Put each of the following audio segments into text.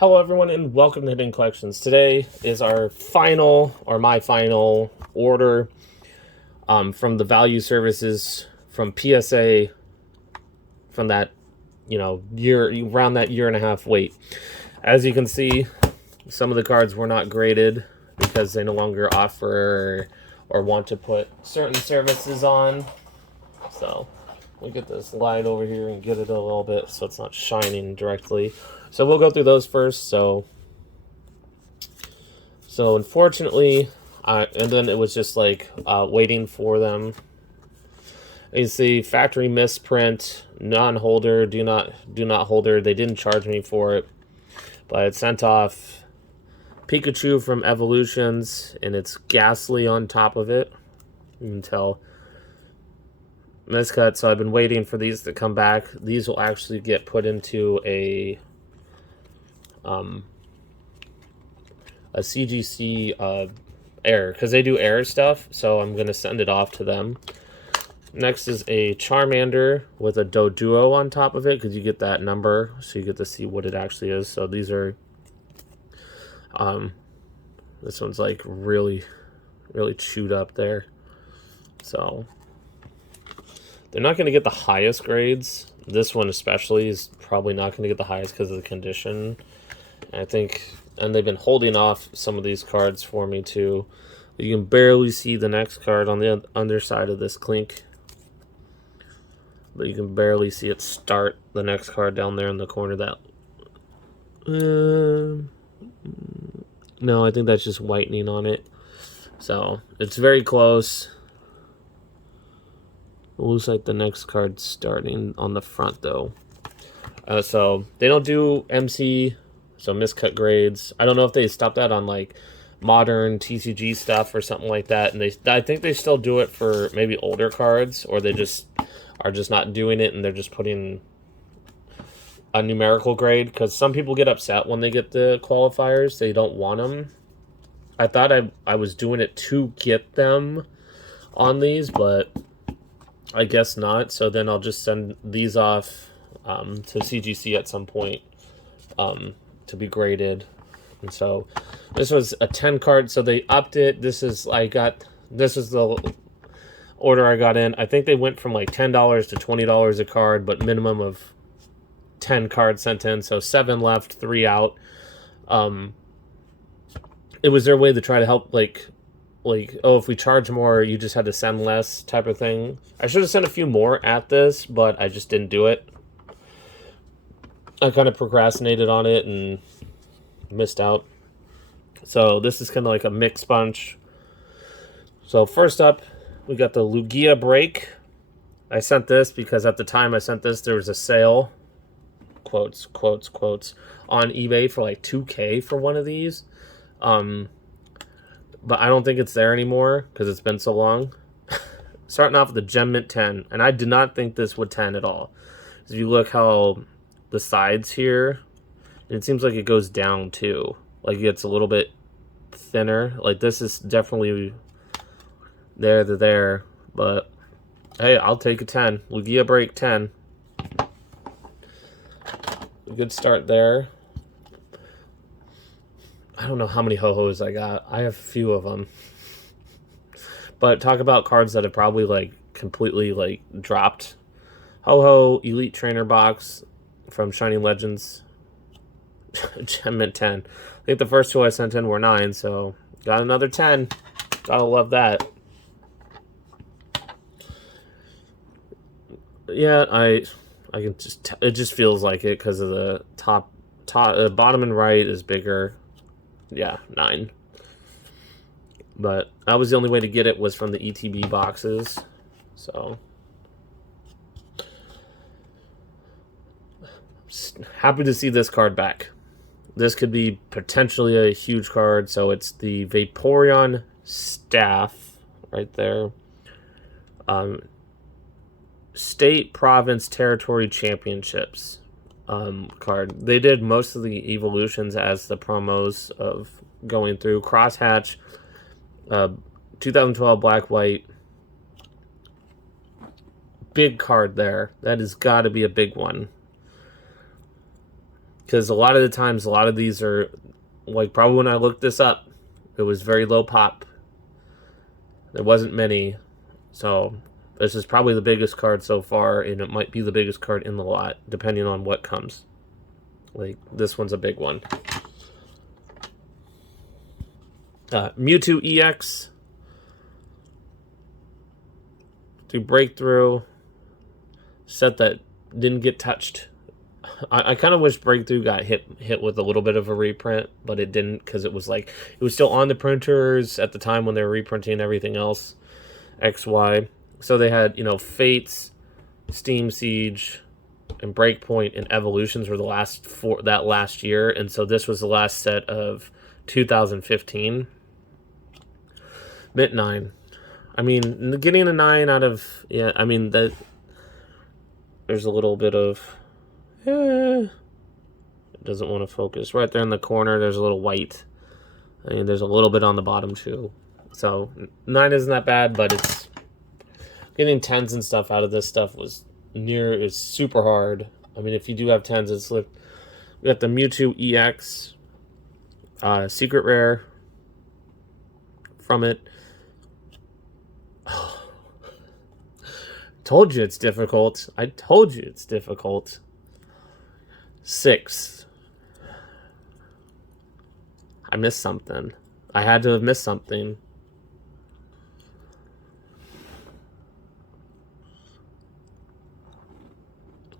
Hello everyone and welcome to Hidden Collections. Today is our final, or my final, order from the value services from PSA from that, around that year and a half wait. As you can see, some of the cards were not graded because they no longer offer or want to put certain services on. So we'll get this light over here and get it a little bit so it's not shining directly. So we'll go through those first. So unfortunately, and then it was just like waiting for them. You see, factory misprint, non-holder, do not holder. They didn't charge me for it, but it sent off Pikachu from Evolutions, and it's Ghastly on top of it. You can tell miscut. So I've been waiting for these to come back. These will actually get put into a CGC air, because they do air stuff, so I'm going to send it off to them. Next is a Charmander with a Doduo on top of it, because you get that number, so you get to see what it actually is. So these are, this one's like really chewed up there. So they're not going to get the highest grades. This one especially is probably not going to get the highest because of the condition. I think, and they've been holding off some of these cards for me too. You can barely see the next card on the underside of this clink, but you can barely see it start. The next card down there in the corner, that no, I think that's just whitening on it. So it's very close. It looks like the next card's starting on the front though. So they don't do MC, so miscut grades. I don't know if they stopped that on like modern TCG stuff or something like that, and I think they still do it for maybe older cards, or they just are just not doing it and they're just putting a numerical grade, because some people get upset when they get the qualifiers. They don't want them. I thought I was doing it to get them on these, but I guess not. So then I'll just send these off to CGC at some point to be graded. And so this was a 10 card, so they upped it. This is the order I got in. I think they went from like $10 to $20 a card, but minimum of 10 cards sent in, so 7 left, 3 out. It was their way to try to help, like, oh, if we charge more, you just had to send less type of thing. I should have sent a few more at this, but I just didn't do it. I kind of procrastinated on it and missed out. So this is kind of like a mixed bunch. So first up, we got the Lugia Break. I sent this because at the time I sent this, there was a sale, quotes, on eBay for like $2K for one of these. But I don't think it's there anymore because it's been so long. Starting off with the Gem Mint 10, and I did not think this would 10 at all. If you look how the sides here, it seems like it goes down too. Like it gets a little bit thinner. Like this is definitely there to there, but hey, I'll take a 10. Lugia Break 10. A good start there. I don't know how many ho-hos I got. I have a few of them. But talk about cards that have probably like completely like dropped. Ho-ho Elite Trainer Box from Shining Legends. Gem Mint 10. I think the first two I sent in were 9, so got another 10. Gotta love that. Yeah, I can just, it just feels like it because of the top bottom and right is bigger. Yeah, 9. But that was the only way to get it, was from the ETB boxes. So happy to see this card back. This could be potentially a huge card. So it's the Vaporeon Staff right there. State, Province, Territory Championships card. They did most of the evolutions as the promos of going through. Crosshatch, 2012 Black White. Big card there. That has got to be a big one. because a lot of the times, a lot of these are, like, probably when I looked this up, it was very low pop. There wasn't many. So this is probably the biggest card so far, and it might be the biggest card in the lot, depending on what comes. Like, this one's a big one. Mewtwo EX. Through Breakthrough. Set that didn't get touched. I kind of wish Breakthrough got hit with a little bit of a reprint, but it didn't, because it was like, it was still on the printers at the time when they were reprinting everything else. XY. So they had, you know, Fates, Steam Siege, and Breakpoint and Evolutions were the last four that last year, and so this was the last set of 2015. Mint 9. I mean, getting a 9 out of, yeah, I mean, that there's a little bit of, it doesn't want to focus. Right there in the corner, there's a little white. I mean, there's a little bit on the bottom too. So 9 isn't that bad, but it's getting 10s and stuff out of this stuff is super hard. I mean, if you do have 10s, it's like, we got the Mewtwo EX, Secret Rare from it. Told you it's difficult. I told you it's difficult. 6. I missed something. I had to have missed something.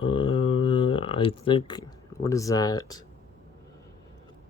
I think, what is that?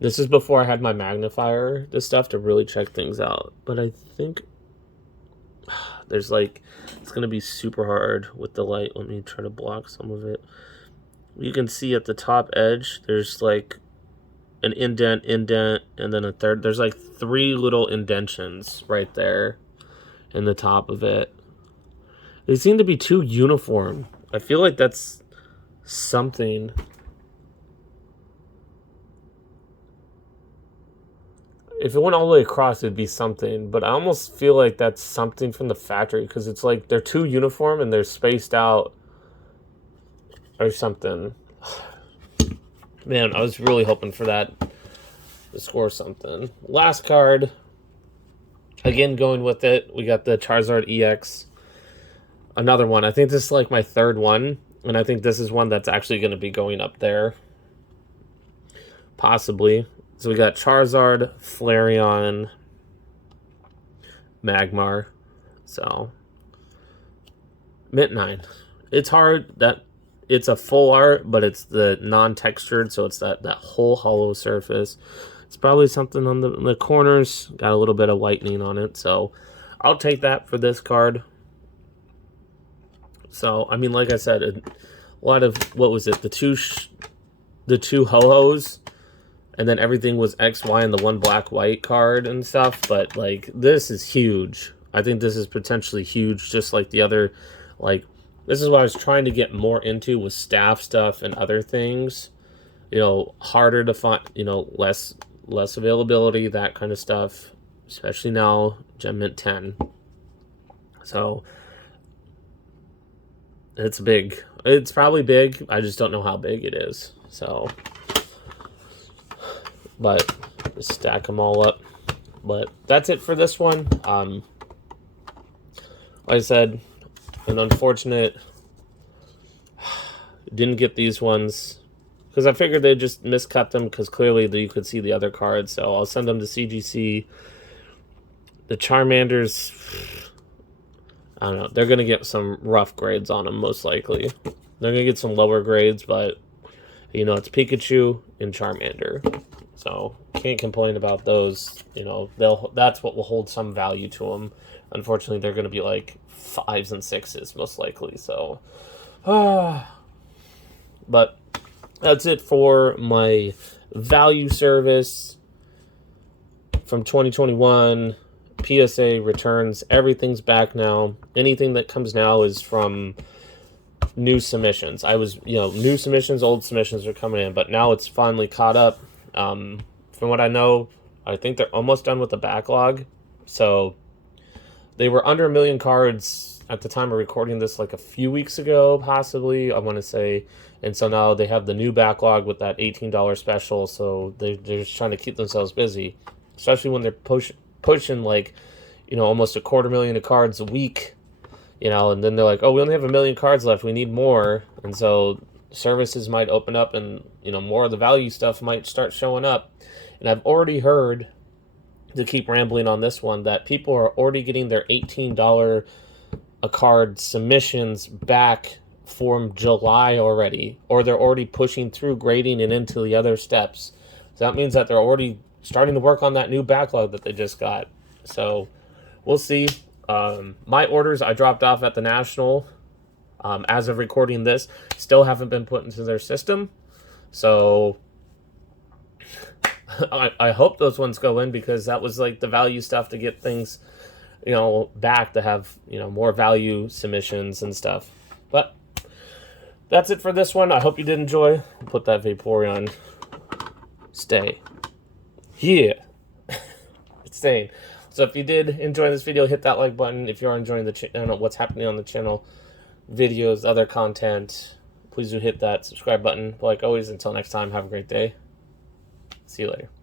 This is before I had my magnifier, this stuff, to really check things out. But I think there's like, it's going to be super hard with the light. Let me try to block some of it. You can see at the top edge, there's like an indent, and then a third. There's like 3 little indentions right there in the top of it. They seem to be too uniform. I feel like that's something. If it went all the way across, it'd be something. But I almost feel like that's something from the factory, because it's like they're too uniform and they're spaced out or something. Man, I was really hoping for that to score something. Last card. Again, going with it, we got the Charizard EX. Another one. I think this is like my 3rd one. And I think this is one that's actually going to be going up there. Possibly. So we got Charizard, Flareon, Magmar. So, Mint 9. It's hard. It's a full art, but it's the non-textured, so it's that whole hollow surface. It's probably something on the corners. Got a little bit of lightning on it, so I'll take that for this card. So, I mean, like I said, a lot of, what was it, the two ho-hos, and then everything was XY and the one black-white card and stuff, but, like, this is huge. I think this is potentially huge, just like the other, like, this is what I was trying to get more into with staff stuff and other things. You know, harder to find, you know, less availability, that kind of stuff, especially now, Gem Mint 10. So, it's big. It's probably big. I just don't know how big it is. So, but just stack them all up. But that's it for this one. Like I said, an unfortunate, didn't get these ones because I figured they'd just miscut them, because clearly you could see the other cards. So I'll send them to CGC. The Charmanders, I don't know. They're going to get some rough grades on them, most likely. They're going to get some lower grades, but, you know, it's Pikachu and Charmander. So, can't complain about those. You know, that's what will hold some value to them. Unfortunately, they're going to be like 5s and 6s, most likely. So, but that's it for my value service from 2021. PSA returns. Everything's back now. Anything that comes now is from new submissions. New submissions, old submissions are coming in, but now it's finally caught up. From what I know, I think they're almost done with the backlog. So they were under 1 million cards at the time of recording this, like a few weeks ago, possibly. I want to say And so now they have the new backlog with that $18 special. So they're just trying to keep themselves busy, especially when they're pushing like, almost 250,000 cards a week, and then they're like, oh, we only have 1 million cards left. We need more. And so services might open up and, more of the value stuff might start showing up. And I've already heard, to keep rambling on this one, that people are already getting their $18 a card submissions back from July already, or they're already pushing through grading and into the other steps. So that means that they're already starting to work on that new backlog that they just got. So we'll see. My orders I dropped off at the National. As of recording this, still haven't been put into their system. So I hope those ones go in, because that was like the value stuff to get things, back to have, more value submissions and stuff. But that's it for this one. I hope you did enjoy. I'll put that Vaporeon. Stay. Here. It's staying. So if you did enjoy this video, hit that like button. If you are enjoying the channel, what's happening on the channel, videos, other content, please do hit that subscribe button. But like always, until next time, have a great day. See you later.